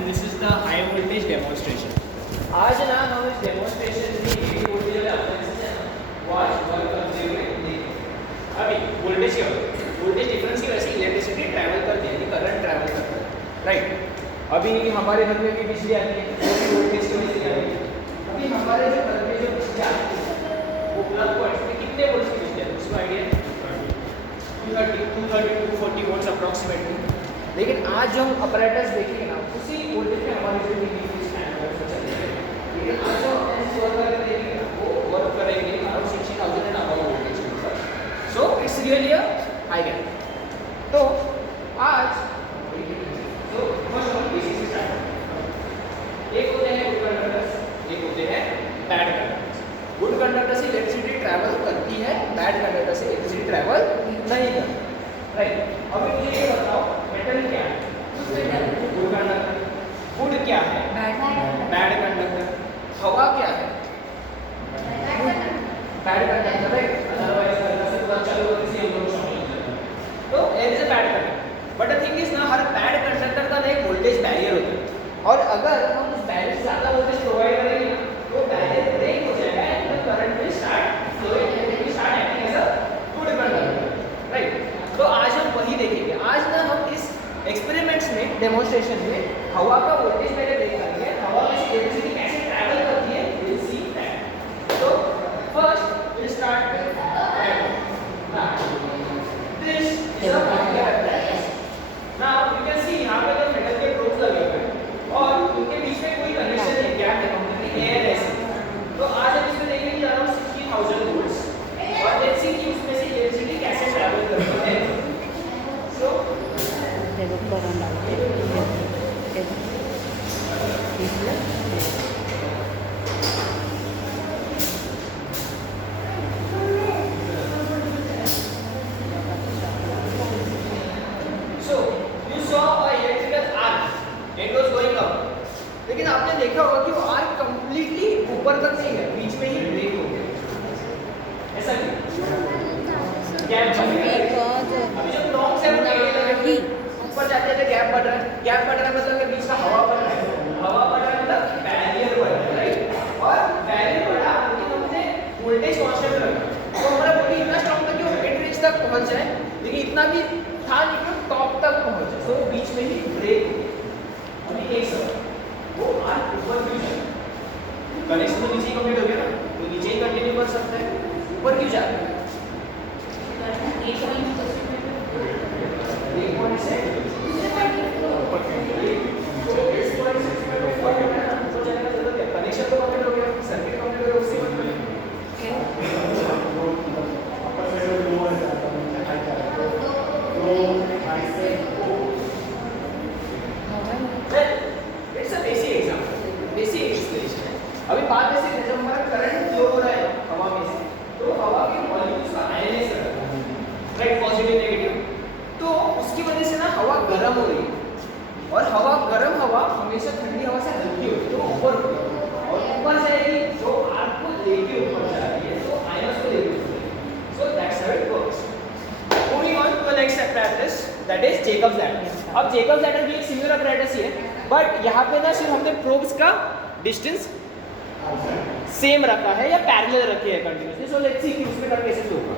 and this is the high voltage demonstration. आज ना हम इस demonstration में AC voltage वाले appliances है ना watch वर्क करते हुए देखेंगे. अभी voltage क्या होता है? Voltage difference की वजह से electricity travel करती है, current travel करता है, right? अभी हमारे घर में भी बिजली आती है, वो भी voltage की वजह से आती है. अभी हमारे जो घर में जो बिजली आती है वो प्लग पॉइंट में कितने वोल्ट्स की बिजली आती है उसका आइडिया है? 230 240 वोल्ट्स अप्रॉक्सीमेटली. लेकिन आज जो हम अपैरेटस देखेंगे ना उसी वोल्टेज पे हमारी जो बिजली स्टैंड पर चलेगी. लेकिन आज जो हम वर्क कर रहे हैं वो वर्क करेंगे अराउंड 60,000 एंड अबव वोल्टेज के ऊपर. So it's really a high gap. तो आज तो फर्स्ट हम बेसिक से स्टार्ट करते हैं. एक होते हैं गुड कंडक्टर्स, एक होते हैं बैड कंडक्टर्स. गुड कंडक्टर से इलेक्ट्रिसिटी ट्रैवल करती है, बैड कंडक्टर से इलेक्ट्रिसिटी ट्रैवल नहीं करती, राइट? अब मुझे ये बताओ मेटल क्या है? Good conductor. वुड क्या है? Bad conductor. हवा क्या है? Bad conductor, right? Otherwise conductor से पता चलो किसी हम लोग शामिल होते हैं. तो air is a bad conductor. But the thing is ना हर बैड कंडक्टर का एक वोल्टेज बैरियर होता है, और अगर हम उस बैरियर से ज़्यादा वोल्टेज प्रोवाइड करेंगे ना तो बैरियर ब्रेक हो जाएगा and the current will start flowing and it will start acting as a good conductor, right? तो आज हम वही देखेंगे. आज ना हम इस एक्सपेरिमेंट्स में डेमोन्स्ट्रेशन में हवा का वोल्टेज पहले देख लेंगे, हवा में से इलेक्ट्रिसिटी कैसे ट्रैवल करती है विल सी दैट. तो first will start with this is a metal apparatus. Now you can see यहां पे तो मेटल के प्रोब्स लगे हुए हैं और उनके बीच में कोई कनेक्शन नहीं, गैप है, कंप्लीटली एयर है. तो आज हम इसमें देखेंगे अराउंड 60,000 वोल्ट्स और लेट्स सी कि उसमें से इलेक्ट्रिसिटी कैसे ट्रैवल करती है. सो you saw a electrical arc, it was going up. लेकिन आपने देखा होगा कि वो आर्क कंप्लीटली ऊपर तक नहीं है, बीच में ही ब्रेक हो गया. ऐसा क्यों? गैप बन गया. अभी जो नॉर्म्स है वो टेढ़े ऊपर जाते जाते गैप बढ़ रहा है. गैप बढ़ रहा है मतलब कि बीच का हवा बढ़ रहा है. हवा बढ़ रहा है मतलब बैरियर बढ़ रहा है, राइट? और बैरियर बढ़ा लेकिन हमने वोल्टेज कांस्टेंट रखा तो हमारा वोल्टेज इतना स्ट्रांग था कि वो मिड रेंज तक पहुंच जाए, लेकिन इतना भी था नहीं कि टॉप तक पहुंच जाए. तो बीच में ही ब्रेक हो गया. अभी एक सवाल, वो आर्क ऊपर क्यों जा रहा है? कनेक्शन तो नीचे ही कंप्लीट हो गया ना, तो नीचे ही कंटिन्यू कर सकता है. ऊपर क्यों जा रहा है? एक पॉइंट से ऊपर कनेक्शन तो कंप्लीट हो गया, सर्किट कंप्लीट हो गया, उससे मतलब it's a basic example, basic explanation है. अभी बात ऐसे है जब हमारा करंट फ्लो हो रहा है हवा में से तो हवा के मॉलिक्यूल्स का आयनाइज कर रहा है, राइट? Positive negative. तो उसकी वजह से ना हवा गर्म हो रही है और हवा गर्म हवा हमेशा ठंडी हवा से हल्की होती है, तो ऊपर होती है और ऊपर जाएगी जो आर्क को लेके ऊपर जा रही है तो आयनस को लेके ऊपर. So that's how it works. Moving on to the next apparatus that is Jacob's ladder. अब जेकब्स लैडर भी एक सिमिलर apparatus ही है, बट यहाँ पे ना सिर्फ हमने प्रोब्स का डिस्टेंस सेम रखा है या पैरेलल रखे है कंटिन्यूसली. सो लेट्स सी कि उसमें करंट कैसे फ्लो होगा.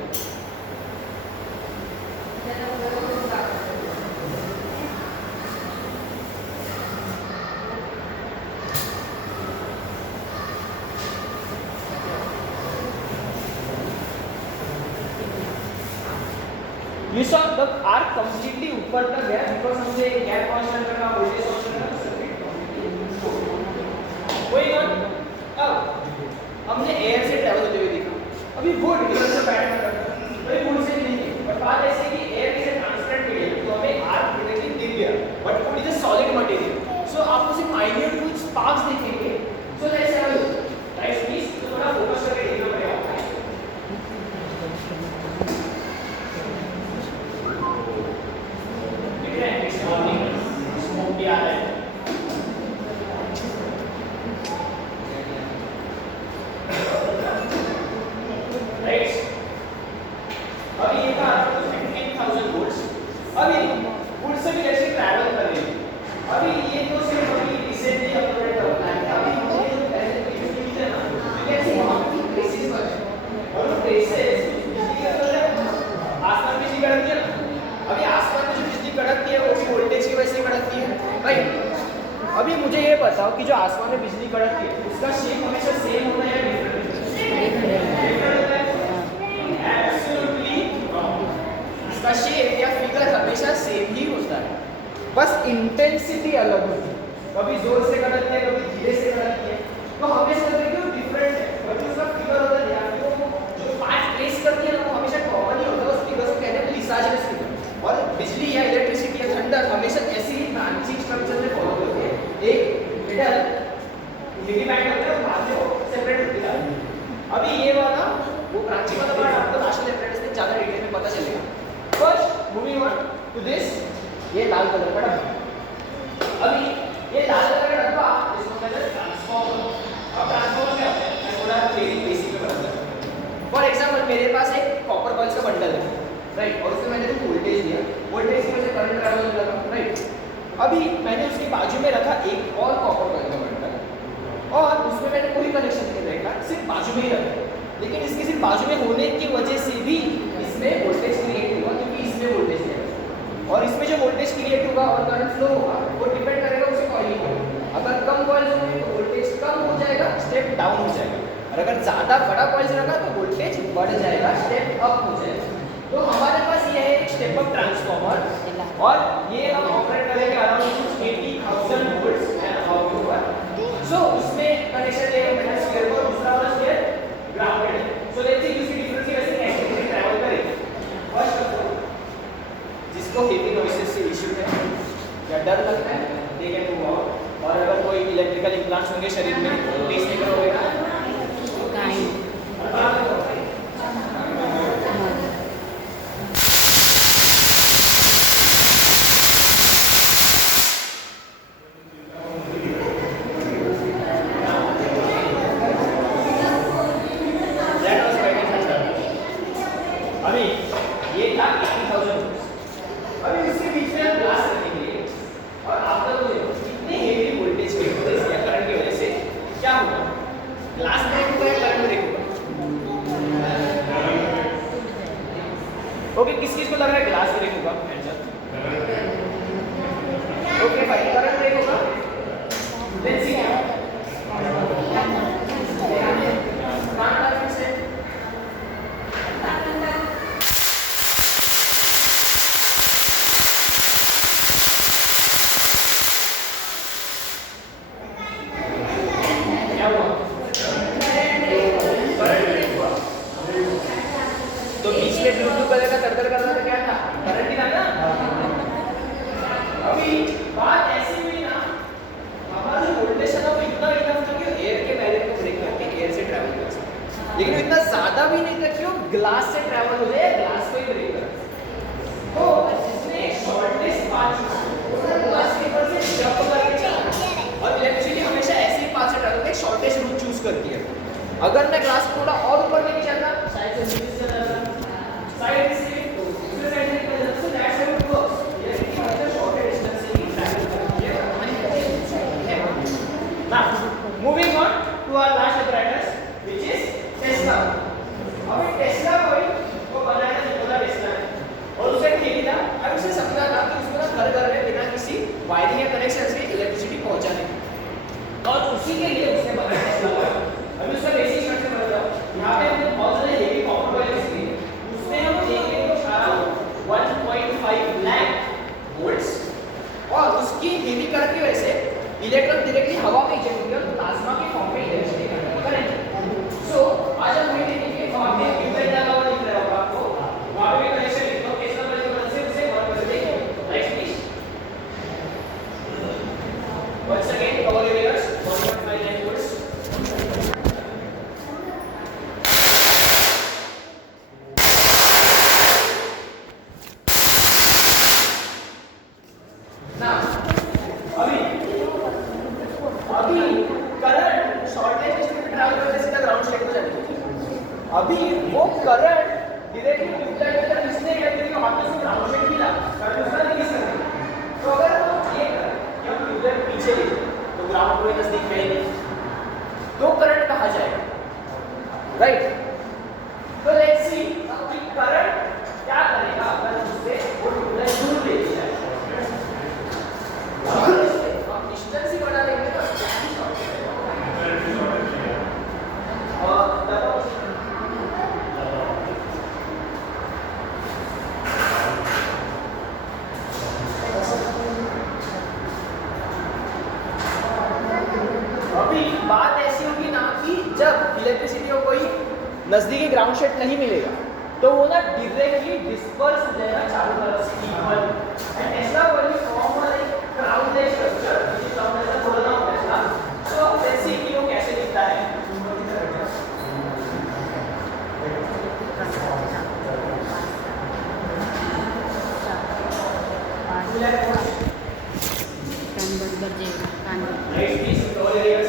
You saw the arc completely ऊपर तक गया because हमने गैप कांस्टेंट रखा, वोल्टेज कांस्टेंट रखा, सर्किट कंप्लीटली वही और अब हमने एयर से ट्रैवल होते हुए देखा. अभी वुड इधर से बैठ कर भाई वुड से नहीं है, बट बात ऐसे कि air is a transparent medium तो हमें आर्क डायरेक्टली दिख गया, but wood is a solid material. So आपको सिर्फ माइन्यूट कुछ स्पार्क्स दिखेंगे. So let's have a look, right please. तो थोड़ा फोकस करके देखना पड़ेगा. स्मोक भी आ रहा है. अभी मुझे ये बताओ कि जो आसमान में बिजली कड़कती है उसका शेप हमेशा सेम होता है या डिफरेंट? Absolutely wrong. इसका शेप या फिगर हमेशा सेम ही होता है, बस इंटेंसिटी अलग होती है। कभी जोर से कड़कती है, कभी धीरे से कड़कती है, तो हमेशा देखिए डिफरेंट है। कभी उसका फिगर होता है या फिर वो जो पार्ट ट्रेस करती है ना वो हमेशा कॉमन ही होता है, उस फिगर को कहते हैं लिसाजनस फिगर। और बिजली या इलेक्ट्रिसिटी या थंडर हमेशा ऐसी ही ब्रांचिंग स्ट्रक्चर में फॉलो करती है। एक मिडल यूनिटी बैंड होता है और बाद में वो सेपरेट होती है। अभी ये वाला वो ब्रांचिंग वाला पार्ट आपको लास्ट लेक्चर में ज्यादा डिटेल में पता चलेगा। First moving on to this, ये लाल कलर का डब्बा। अभी ये लाल कलर का डब्बा इसको कहते हैं ट्रांसफार्मर। अब ट्रांसफार्मर क्या होता है मैं थोड़ा बेसिक में बताता हूं। फॉर एग्जांपल मेरे पास एक कॉपर कॉइल्स का बंडल है, राइट, और उसमें मैंने जो वोल्टेज दिया, वोल्टेज की वजह से करंट ट्रैवल हो रहा है, राइट। अभी मैंने उसके बाजू में रखा एक और कॉपर कॉइल का बंडल और उसमें मैंने कोई कनेक्शन नहीं रखा, सिर्फ बाजू में ही रखा। लेकिन इसके सिर्फ बाजू में होने की वजह से भी इसमें वोल्टेज क्रिएट हुआ, क्योंकि इसमें वोल्टेज है और इसमें जो वोल्टेज क्रिएट होगा और करंट फ्लो होगा वो डिपेंड करेगा उस कॉइल पर। अगर कम कॉइल्स होंगे तो वोल्टेज कम हो जाएगा, स्टेप डाउन हो जाएगा, और अगर ज़्यादा बड़ा कॉइल्स रखा तो वोल्टेज बढ़ जाएगा, स्टेप अप हो जाएगा। तो हमारे पास ये है एक स्टेप अप ट्रांसफार्मर और ये हम ऑपरेट करेंगे around 80,000 volts and about over. So उसमें कनेक्शन लेंगे पहला स्फीयर को, दूसरा वाला स्फीयर ग्राउंडेड है। सो लेट्स सी किसकी डिफरेंस की वैसे कैसे ट्रैवल करेगी। फर्स्ट ऑफ ऑल जिसको हेवी नॉइसेस से इश्यू है या डर लगता है दे कैन मूव आउट, और अगर कोई इलेक्ट्रिकल इम्प्लांट्स होंगे शरीर में प्लीज टेक केयर होगा। अभी ये था 80,000 वोल्ट्स। अभी उसके बीच में हम ग्लास रखेंगे और आफ्टर वो इतने हेवी वोल्टेज की वजह से या करंट की वजह से क्या होगा, ग्लास ब्रेक होगा या करंट ब्रेक होगा? ओके, किस किस को लग रहा है ग्लास ब्रेक होगा? ओके फाइन, करंट ब्रेक होगा। लेट्स सी लेकिन इतना ज्यादा भी नहीं था कि वो ग्लास से ट्रैवल हो जाए, ग्लास को ही ब्रेक कर। तो इसने एक शॉर्टेस्ट पाथ ग्लास पेपर से जंप करके चला और इलेक्ट्रिसिटी हमेशा ऐसे ही पाथ से ट्रैवल करके शॉर्टेस्ट रूट चूज करती है। अगर मैं ग्लास को थोड़ा और ऊपर लेके जाता साइड से नीचे चला जाता, साइड से दूसरे साइड से निकल जाता, so that's how it works. Electricity हमेशा शॉर्टेस्ट डिस्टेंस से ही ट्रैवल करती है। Now moving on to our last apparatus which is Tesla. अभी टेस्ला कोई वो बनाया निकोला टेस्ला ने और उसे ठीक था। अब उसे सपना था कि उसको ना घर में बिना किसी वायरिंग या कनेक्शन से इलेक्ट्रिसिटी पहुंचाने की, और उसी के लिए उसने बनाया टेस्ला। अभी उसका बेसिक स्ट्रक्चर बता रहा यहाँ पे हमने बहुत सारे हेवी कॉपर वायर्स लिए, उसमें हम देखेंगे अराउंड 1.5 लाख वोल्ट्स, और उसकी हेवी करंट की वजह से इलेक्ट्रॉन डायरेक्टली हवा में इजेक्ट होंगे और प्लाज्मा के फॉर्म में इलेक्ट्रिसिटी करेंगे। सो आज हम वही देखेंगे, वहां पे ट्यूबलाइट लगा हुआ दिख रहा होगा आपको, वहां पे भी कनेक्शन लिख दो टेस्ला वाले की मदद से उसे वर्क कर देंगे। Right please once again cover your ears, 1.5 lakh volts. now अभी करंट शॉर्टेज में ट्रैवल करते सीधा ग्राउंड स्टेट को जाती है। अभी वो करंट डायरेक्टली ट्यूबलाइट के अंदर किसने इलेक्ट्रिक हाथ से ग्राउंड स्टेट मिला, करंट उसका रिलीज कर दिया। तो अगर हम ये करें या ट्यूबलाइट पीछे ले तो ग्राउंड को नजदीक है नहीं, तो करंट कहां जाएगा, राइट। तो लेट्स सी कि करंट क्या करेगा अगर उससे वो ट्यूबलाइट दूर ले जाए। हम डिस्टेंस ही बढ़ा जब इलेक्ट्रिसिटी को कोई नज़दीकी ग्राउंड शेड नहीं मिलेगा तो वो ना डायरेक्टली डिस्पर्स हो जाएगा चारों तरफ से इक्वल एंड टेस्ला वाली फॉर्म वाला एक crown like structure which is termed as a corona of Tesla. So let's see कि वो कैसे दिखता है. कान बरोबर जेवण कान Right, please, all area